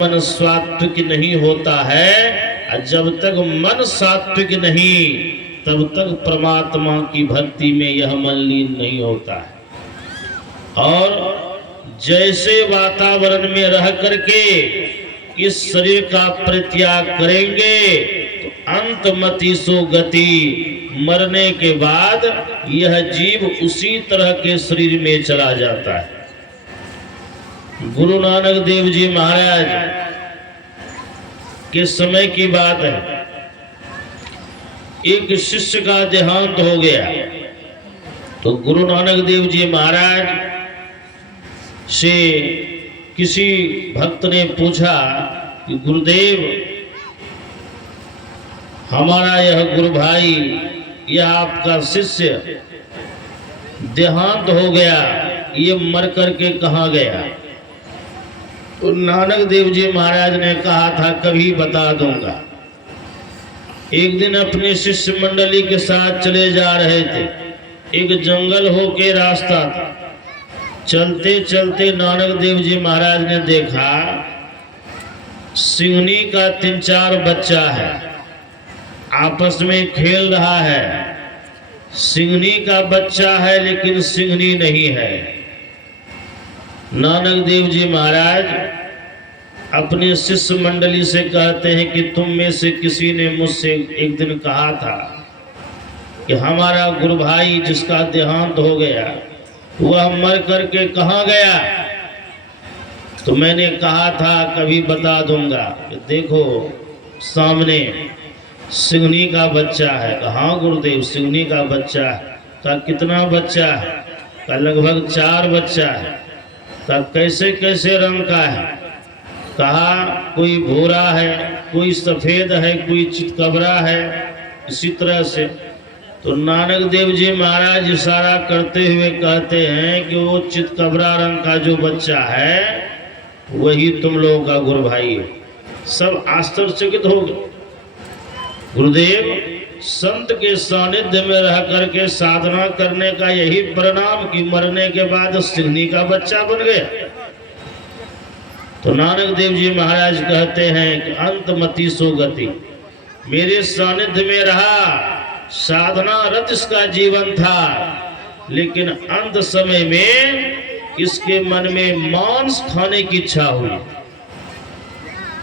मन सात्विक नहीं होता है। जब तक मन सात्विक नहीं तब तक परमात्मा की भक्ति में यह मन लीन नहीं होता है। और जैसे वातावरण में रह करके इस शरीर का परित्याग करेंगे तो अंतमति सो गति, मरने के बाद यह जीव उसी तरह के शरीर में चला जाता है। गुरु नानक देव जी महाराज के समय की बात है, एक शिष्य का देहांत हो गया तो गुरु नानक देव जी महाराज से किसी भक्त ने पूछा कि गुरुदेव, हमारा यह गुरु भाई, यह आपका शिष्य देहांत हो गया, ये मर करके कहाँ गया? तो नानक देव जी महाराज ने कहा था कभी बता दूंगा। एक दिन अपने शिष्य मंडली के साथ चले जा रहे थे, एक जंगल होके रास्ता था। चलते चलते नानक देव जी महाराज ने देखा सिंहनी का 3-4 बच्चा है, आपस में खेल रहा है। सिंहनी का बच्चा है लेकिन सिंहनी नहीं है। नानक देव जी महाराज अपने शिष्य मंडली से कहते हैं कि तुम में से किसी ने मुझसे एक दिन कहा था कि हमारा गुरु भाई जिसका देहांत हो गया वह मर करके कहाँ गया? तो मैंने कहा था कभी बता दूंगा। देखो सामने सिंहनी का बच्चा है। कहा गुरुदेव सिंहनी का बच्चा है? का कितना बच्चा है? का लगभग 4 बच्चा है। का कैसे कैसे रंग का है? कहा कोई भूरा है, कोई सफेद है, कोई चितकबरा है, इसी तरह से। तो नानक देव जी महाराज इशारा करते हुए कहते हैं कि वो चितकबरा रंग का जो बच्चा है वही तुम लोगों का गुरु भाई है। सब आश्चर्यचकित हो गए। गुरुदेव, संत के सानिध्य में रह करके साधना करने का यही परिणाम कि मरने के बाद सिंहनी का बच्चा बन गया। तो नानक देव जी महाराज कहते हैं कि अंतमति सो गति, मेरे सानिध्य में रहा, साधना रत इसका जीवन था, लेकिन अंत समय में इसके मन में मांस खाने की इच्छा हुई।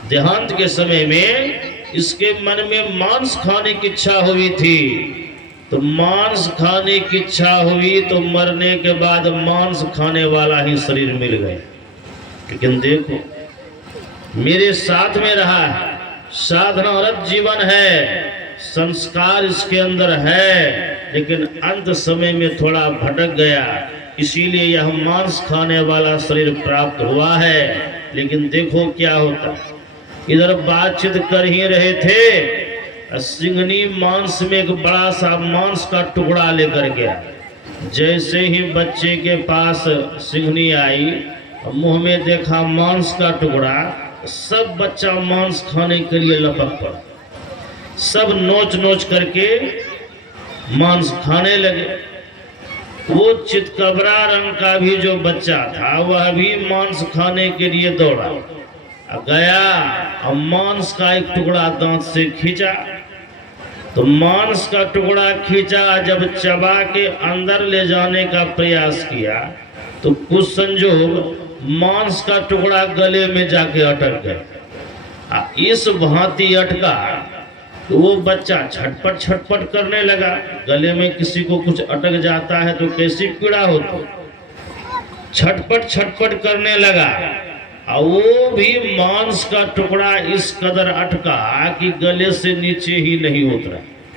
देहांत के समय में इसके मन में मांस खाने की इच्छा हुई थी। तो मांस खाने की इच्छा हुई तो मरने के बाद मांस खाने वाला ही शरीर मिल गया। लेकिन देखो मेरे साथ में रहा है, साधनारत जीवन है, संस्कार इसके अंदर है, लेकिन अंत समय में थोड़ा भटक गया, इसीलिए यह मांस खाने वाला शरीर प्राप्त हुआ है। लेकिन देखो क्या होता, इधर बातचीत कर ही रहे थे, सिंहनी मांस में एक बड़ा सा मांस का टुकड़ा लेकर गया। जैसे ही बच्चे के पास सिंहनी आई, मुंह में देखा मांस का टुकड़ा, सब बच्चा मांस खाने के लिए लपक पड़ा। सब नोच नोच करके मांस खाने लगे। वो चितकबरा रंग का भी जो बच्चा था वह भी मांस खाने के लिए दौड़ा गया और मांस का एक टुकड़ा दांत से खींचा। तो मांस का टुकड़ा खींचा, जब चबा के अंदर ले जाने का प्रयास किया तो कुछ संजोग मांस का टुकड़ा गले में जाके अटक गया। इस भांति अटका तो वो बच्चा छटपट छटपट करने लगा। गले में किसी को कुछ अटक जाता है तो कैसी पीड़ा होती, छटपट छटपट करने लगा। और वो भी मांस का टुकड़ा इस कदर अटका कि गले से नीचे ही नहीं उतरा।